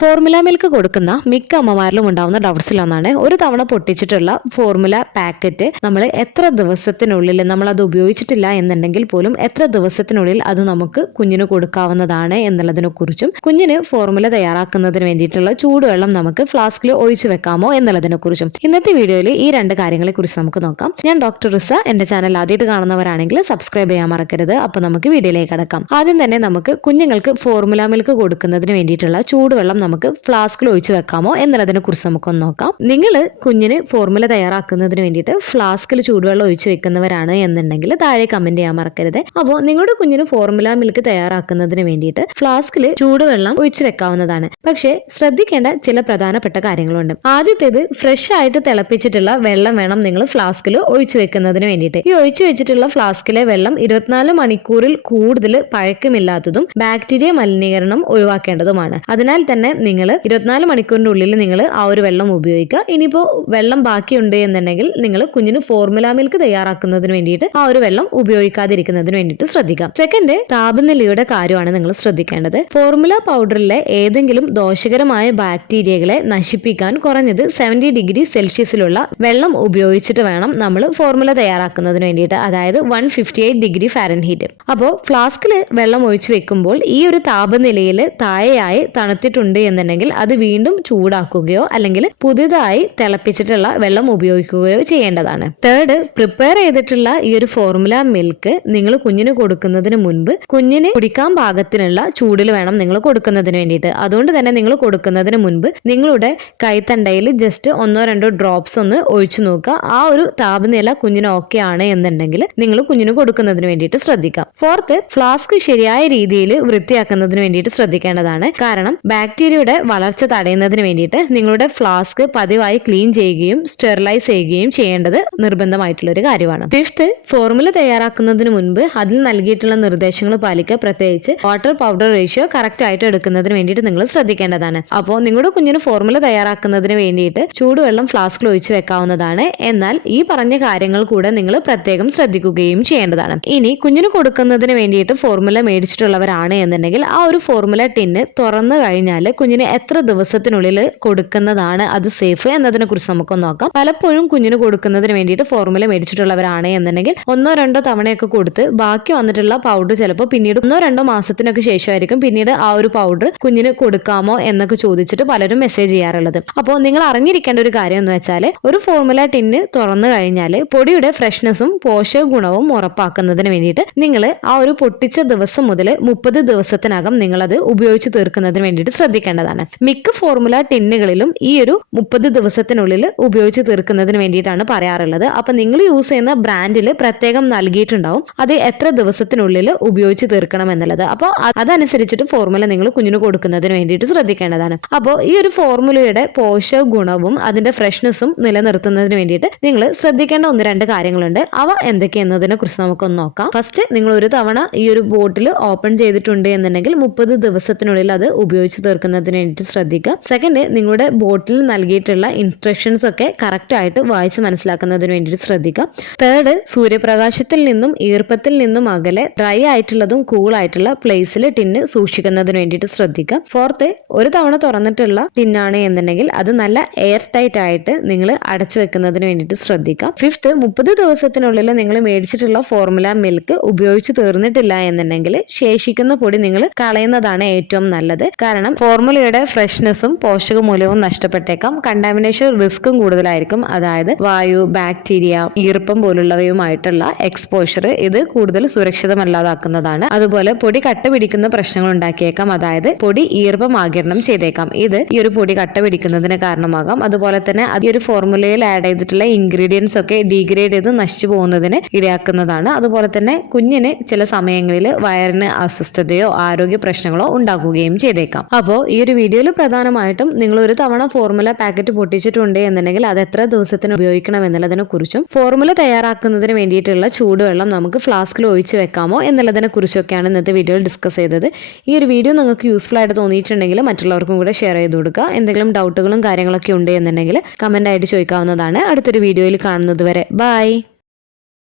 Formula milk കൊടുക്കുന്ന മിക്ക അമ്മമാരിലും ഉണ്ടാവുന്ന ഡൗട്ട്സിലൊന്നാണ് ഒരു തവണ പൊട്ടിച്ചിട്ടുള്ള ഫോർമുല പാക്കറ്റ് നമ്മൾ എത്ര ദിവസത്തിനുള്ളിൽ നമ്മൾ അത് ഉപയോഗിച്ചിട്ടില്ല എന്നുണ്ടെങ്കിൽ പോലും എത്ര ദിവസത്തിനുള്ളിൽ അത് നമുക്ക് കുഞ്ഞിന് കൊടുക്കാവുന്നതാണ് എന്നുള്ളതിനെ കുറിച്ചും കുഞ്ഞിന് ഫോർമുല തയ്യാറാക്കുന്നതിന് വേണ്ടിയിട്ടുള്ള ചൂടുവെള്ളം നമുക്ക് ഫ്ലാസ്കിൽ ഒഴിച്ചു വെക്കാമോ എന്നുള്ളതിനെ കുറിച്ചും ഇന്നത്തെ വീഡിയോയിൽ ഈ രണ്ട് കാര്യങ്ങളെ കുറിച്ച് നമുക്ക് നോക്കാം. ഞാൻ ഡോക്ടർ റിസ. എന്റെ ചാനൽ ആദ്യമായിട്ട് കാണുന്നവരാണെങ്കിൽ സബ്സ്ക്രൈബ് ചെയ്യാൻ മറക്കരുത്. അപ്പൊ നമുക്ക് വീഡിയോയിലേക്ക് കടക്കാം. ആദ്യം തന്നെ നമുക്ക് കുഞ്ഞുങ്ങൾക്ക് ഫോർമുല മിൽക്ക് കൊടുക്കുന്നതിന് വേണ്ടിയിട്ടുള്ള ചൂടുവെള്ളം നമുക്ക് ഫ്ലാസ്കിൽ ഒഴിച്ചു വെക്കാമോ എന്നുള്ളതിനെ കുറിച്ച് നമുക്കൊന്ന് നോക്കാം. നിങ്ങൾ കുഞ്ഞിന് ഫോർമുല തയ്യാറാക്കുന്നതിന് വേണ്ടിയിട്ട് ഫ്ലാസ്കിൽ ചൂടുവെള്ളം ഒഴിച്ചു വെക്കുന്നവരാണ് എന്നുണ്ടെങ്കിൽ താഴെ കമന്റ് ചെയ്യാൻ മറക്കരുത്. അപ്പോൾ നിങ്ങളുടെ കുഞ്ഞിന് ഫോർമുല മിൽക്ക് തയ്യാറാക്കുന്നതിന് വേണ്ടിയിട്ട് ഫ്ലാസ്കിൽ ചൂടുവെള്ളം ഒഴിച്ചു വെക്കാവുന്നതാണ്. പക്ഷേ ശ്രദ്ധിക്കേണ്ട ചില പ്രധാനപ്പെട്ട കാര്യങ്ങളുണ്ട്. ആദ്യത്തേത് ഫ്രഷ് ആയിട്ട് തിളപ്പിച്ചിട്ടുള്ള വെള്ളം വേണം നിങ്ങൾ ഫ്ലാസ്കിൽ ഒഴിച്ചു വെക്കുന്നതിന് വേണ്ടിയിട്ട്. ഈ ഒഴിച്ചു വെച്ചിട്ടുള്ള ഫ്ലാസ്കിലെ വെള്ളം 24 മണിക്കൂറിൽ കൂടുതൽ പഴക്കമില്ലാത്തതും ബാക്ടീരിയ മലിനീകരണം ഒഴിവാക്കേണ്ടതുമാണ്. അതിനാൽ തന്നെ നിങ്ങൾ 24 മണിക്കൂറിന്റെ ഉള്ളിൽ നിങ്ങൾ ആ ഒരു വെള്ളം ഉപയോഗിക്കുക. ഇനിയിപ്പോൾ വെള്ളം ബാക്കിയുണ്ട് എന്നുണ്ടെങ്കിൽ നിങ്ങൾ കുഞ്ഞിന് ഫോർമുല മിൽക്ക് തയ്യാറാക്കുന്നതിന് വേണ്ടിയിട്ട് ആ ഒരു വെള്ളം ഉപയോഗിക്കാതിരിക്കുന്നതിന് വേണ്ടിയിട്ട് ശ്രദ്ധിക്കാം. സെക്കൻഡ്, താപനിലയുടെ കാര്യമാണ് നിങ്ങൾ ശ്രദ്ധിക്കേണ്ടത്. ഫോർമുല പൗഡറിലെ ഏതെങ്കിലും ദോഷകരമായ ബാക്ടീരിയകളെ നശിപ്പിക്കാൻ കുറഞ്ഞത് 70 ഡിഗ്രി സെൽഷ്യസിലുള്ള വെള്ളം ഉപയോഗിച്ചിട്ട് വേണം നമ്മൾ ഫോർമുല തയ്യാറാക്കുന്നതിന് വേണ്ടിയിട്ട്, അതായത് 158 ഡിഗ്രി ഫാരൻഹീറ്റ്. അപ്പോൾ ഫ്ലാസ്കിൽ വെള്ളം ഒഴിച്ചു വെക്കുമ്പോൾ ഈ ഒരു താപനിലയിൽ താഴെയായി തണുത്തിട്ടുണ്ട് എന്നുണ്ടെങ്കിൽ അത് വീണ്ടും ചൂടാക്കുകയോ അല്ലെങ്കിൽ പുതിയതായി തിളപ്പിച്ചിട്ടുള്ള വെള്ളം ഉപയോഗിക്കുകയോ ചെയ്യേണ്ടതാണ്. തേർഡ്, പ്രിപ്പയർ ചെയ്തിട്ടുള്ള ഈ ഒരു ഫോർമുല മിൽക്ക് നിങ്ങൾ കുഞ്ഞിന് കൊടുക്കുന്നതിന് മുൻപ് കുഞ്ഞിന് കുടിക്കാൻ പാകത്തിനുള്ള ചൂടിൽ വേണം നിങ്ങൾ കൊടുക്കുന്നതിന് വേണ്ടിയിട്ട്. അതുകൊണ്ട് തന്നെ നിങ്ങൾ കൊടുക്കുന്നതിന് മുൻപ് നിങ്ങളുടെ കൈത്തണ്ടയിൽ ജസ്റ്റ് 1-2 ഡ്രോപ്സ് ഒന്ന് ഒഴിച്ചു നോക്കുക. ആ ഒരു താപനില കുഞ്ഞിന് ഓക്കെ ആണ് എന്നുണ്ടെങ്കിൽ നിങ്ങൾ കുഞ്ഞിന് കൊടുക്കുന്നതിന് വേണ്ടിയിട്ട് ശ്രദ്ധിക്കാം. ഫോർത്ത്, ഫ്ലാസ്ക് ശരിയായ രീതിയിൽ വൃത്തിയാക്കുന്നതിന് വേണ്ടിയിട്ട് ശ്രദ്ധിക്കേണ്ടതാണ്. കാരണം ബാക്ടീരിയയുടെ വളർച്ച തടയുന്നതിന് വേണ്ടിയിട്ട് നിങ്ങളുടെ ഫ്ലാസ്ക് പതിവായി ക്ലീൻ ചെയ്യുകയും സ്റ്റെറിലൈസ് ചെയ്യുകയും ചെയ്യേണ്ടത് നിർബന്ധമായിട്ടുള്ള ഒരു കാര്യമാണ്. ഫിഫ്ത്ത്, ഫോർമുല തയ്യാറാക്കുന്നതിന് മുൻപ് അതിൽ നൽകിയിട്ടുള്ള നിർദ്ദേശങ്ങൾ പാലിക്കുക. പ്രത്യേകിച്ച് വാട്ടർ പൗഡർ റേഷ്യോ കറക്റ്റ് ആയിട്ട് എടുക്കുന്നതിന് വേണ്ടിയിട്ട് നിങ്ങൾ ശ്രദ്ധിക്കേണ്ടതാണ്. അപ്പോൾ നിങ്ങളുടെ കുഞ്ഞിന് ഫോർമുല തയ്യാറാക്കുന്നതിന് വേണ്ടിയിട്ട് ചൂടുവെള്ളം ഫ്ലാസ്കിൽ ഒഴിച്ചു വെക്കാവുന്നതാണ്. എന്നാൽ ഈ പറഞ്ഞ കാര്യങ്ങൾ കൂടെ നിങ്ങൾ പ്രത്യേകം ശ്രദ്ധിക്കുകയും ചെയ്യേണ്ടതാണ്. ഇനി കുഞ്ഞിന് കൊടുക്കുന്നതിന് വേണ്ടിയിട്ട് ഫോർമുല മേടിച്ചിട്ടുള്ളവരാണ് എന്നുണ്ടെങ്കിൽ ആ ഒരു ഫോർമുല ടിന്ന് തുറന്നു കഴിഞ്ഞാൽ കുഞ്ഞിന് എത്ര ദിവസത്തിനുള്ളിൽ കൊടുക്കുന്നതാണ് അത് സേഫ് എന്നതിനെ കുറിച്ച് നമുക്കൊന്ന് നോക്കാം. പലപ്പോഴും കുഞ്ഞിന് കൊടുക്കുന്നതിന് വേണ്ടിയിട്ട് ഫോർമുല മേടിച്ചിട്ടുള്ളവരാണ് എന്നുണ്ടെങ്കിൽ 1-2 തവണയൊക്കെ കൊടുത്ത് ബാക്കി വന്നിട്ടുള്ള പൗഡർ ചിലപ്പോൾ പിന്നീട് 1-2 മാസത്തിനൊക്കെ ശേഷമായിരിക്കും പിന്നീട് ആ ഒരു പൗഡർ കുഞ്ഞിന് കൊടുക്കാമോ എന്നൊക്കെ ചോദിച്ചിട്ട് പലരും മെസ്സേജ് ചെയ്യാറുള്ളത്. അപ്പോൾ നിങ്ങൾ അറിഞ്ഞിരിക്കേണ്ട ഒരു കാര്യം എന്ന് വെച്ചാൽ ഒരു ഫോർമുല ടിന്ന് തുറന്നു കഴിഞ്ഞാൽ പൊടിയുടെ ഫ്രഷ്നെസ്സും പോഷക ഗുണവും ഉറപ്പാക്കുന്നതിന് വേണ്ടിയിട്ട് നിങ്ങൾ ആ ഒരു പൊട്ടിച്ച ദിവസം മുതൽ 30 ദിവസത്തിനകം നിങ്ങളത് ഉപയോഗിച്ച് തീർക്കുന്നതിന് വേണ്ടിയിട്ട് ശ്രദ്ധിക്കേണ്ടതാണ്. മിക്ക ഫോർമുല ടിന്നുകളിലും ഈ ഒരു 30 ദിവസത്തിനുള്ളിൽ ഉപയോഗിച്ച് തീർക്കുന്നതിന് വേണ്ടിയിട്ടാണ് പറയാറുള്ളത്. അപ്പൊ നിങ്ങൾ യൂസ് ചെയ്യുന്ന ബ്രാൻഡിൽ പ്രത്യേകം നൽകിയിട്ടുണ്ടാവും അത് എത്ര ദിവസത്തിനുള്ളിൽ ഉപയോഗിച്ച് തീർക്കണം എന്നുള്ളത്. അപ്പോൾ അതനുസരിച്ചിട്ട് ഫോർമുല നിങ്ങൾ കുഞ്ഞിന് കൊടുക്കുന്നതിന് വേണ്ടിയിട്ട് ശ്രദ്ധിക്കേണ്ടതാണ്. അപ്പോൾ ഈ ഒരു ഫോർമുലയുടെ പോഷക ഗുണവും അതിന്റെ ഫ്രഷ്നെസ്സും നിലനിർത്തുന്നതിന് വേണ്ടിയിട്ട് നിങ്ങൾ ശ്രദ്ധിക്കേണ്ട 1-2 കാര്യങ്ങളുണ്ട്. അവ എന്തൊക്കെയെന്നതിനെ കുറിച്ച് നമുക്കൊന്ന് നോക്കാം. ഫസ്റ്റ്, നിങ്ങൾ ഒരു തവണ ഈ ഒരു ബോട്ടിൽ ഓപ്പൺ ചെയ്തിട്ടുണ്ട് എന്നുണ്ടെങ്കിൽ 30 ദിവസത്തിനുള്ളിൽ അത് ഉപയോഗിച്ച് തീർക്കുന്നതിന് വേണ്ടിയിട്ട് ശ്രദ്ധിക്കുക. സെക്കൻഡ്, നിങ്ങളുടെ ബോട്ടിൽ നൽകിയിട്ടുള്ള ഇൻസ്ട്രക്ഷൻസ് ഒക്കെ കറക്റ്റ് ആയിട്ട് വായിച്ച് മനസ്സിലാക്കുന്നതിന് വേണ്ടിയിട്ട് ശ്രദ്ധിക്കുക. തേർഡ്, സൂര്യപ്രകാശത്തിൽ നിന്നും ഈർപ്പത്തിൽ നിന്നും അകലെ ഡ്രൈ ആയിട്ടുള്ളതും കൂൾ ആയിട്ടുള്ള പ്ലേസിൽ ടിന്ന് സൂക്ഷിക്കുന്നതിന് വേണ്ടിയിട്ട് ശ്രദ്ധിക്കുക. ഫോർത്ത്, ഒരു തവണ തുറന്നിട്ടുള്ള ടിന്നാണ് എന്നുണ്ടെങ്കിൽ അത് നല്ല എയർ ടൈറ്റ് ആയിട്ട് നിങ്ങൾ അടച്ചു വെക്കുന്നതിന് വേണ്ടിയിട്ട് ശ്രദ്ധിക്കുക. ഫിഫ്ത്ത്, 30 ദിവസത്തിനുള്ളിൽ നിങ്ങൾ മേടിച്ചിട്ടുള്ള ഫോർമുല മിൽക്ക് ഉപയോഗിച്ച് തീർന്നിട്ടില്ല എന്നുണ്ടെങ്കിൽ ശേഷിക്കുന്ന പൊടി നിങ്ങൾ കളയുന്നതാണ് ഏറ്റവും നല്ലത്. കാരണം ഫോർമുലയുടെ ഫ്രഷ്നെസ്സും പോഷക മൂല്യവും നഷ്ടപ്പെട്ടേക്കാം. കണ്ടാമിനേഷൻ റിസ്ക്കും കൂടുതലായിരിക്കും. അതായത് വായു, ബാക്ടീരിയ, ഈർപ്പം പോലുള്ളവയുമായിട്ടുള്ള എക്സ്പോഷർ ഇത് കൂടുതൽ സുരക്ഷിതമല്ലാതാക്കുന്നതാണ്. അതുപോലെ പൊടി കട്ട പിടിക്കുന്ന പ്രശ്നങ്ങൾ ഉണ്ടാക്കിയേക്കാം. അതായത് പൊടി ഈർപ്പം ആഗിരണം ചെയ്തേക്കാം. ഇത് ഈ ഒരു പൊടി കട്ട പിടിക്കുന്നതിന് കാരണമാകാം. അതുപോലെ തന്നെ ഈ ഒരു ഫോർമുലയിൽ ആഡ് ചെയ്തിട്ടുള്ള ഇൻഗ്രീഡിയൻസ് ഒക്കെ ഡീഗ്രേഡ് ചെയ്ത് നശിച്ചു പോകുന്നതിന് ഇടയാക്കുന്നതാണ്. അതുപോലെ തന്നെ കുഞ്ഞിന് ചില സമയങ്ങളിൽ വയറിന് അസ്വസ്ഥതയോ ആരോഗ്യ പ്രശ്നങ്ങളോ ഉണ്ടാക്കുകയും ചെയ്തേക്കാം. അപ്പോൾ ഈ ഒരു വീഡിയോയിൽ പ്രധാനമായിട്ടും നിങ്ങൾ ഒരു തവണ ഫോർമുല പാക്കറ്റ് പൊട്ടിച്ചിട്ടുണ്ട് എന്നുണ്ടെങ്കിൽ അത് എത്ര ദിവസത്തിന് ഉപയോഗിക്കണം എന്നുള്ളതിനെ കുറിച്ചും ഫോർമുല തയ്യാറാക്കുന്നതിന് വേണ്ടിയിട്ടുള്ള ചൂടുവെള്ളം നമുക്ക് ഫ്ലാസ്കിൽ ഒഴിച്ചു വെക്കാമോ എന്നുള്ളതിനെ കുറിച്ചൊക്കെയാണ് ഇന്നത്തെ വീഡിയോയിൽ ഡിസ്കസ് ചെയ്തത്. ഈ ഒരു വീഡിയോ നിങ്ങൾക്ക് യൂസ്ഫുൾ ആയിട്ട് തോന്നിയിട്ടുണ്ടെങ്കിൽ മറ്റുള്ളവർക്കും കൂടെ ഷെയർ ചെയ്ത് കൊടുക്കുക. എന്തെങ്കിലും ഡൗട്ടുകളും കാര്യങ്ങളൊക്കെ ഉണ്ട് എന്നുണ്ടെങ്കിൽ കമന്റ് ആയിട്ട് ചോദിക്കാവുന്നതാണ്. അടുത്തൊരു വീഡിയോയിൽ കാണുന്നത് വരെ ബൈ.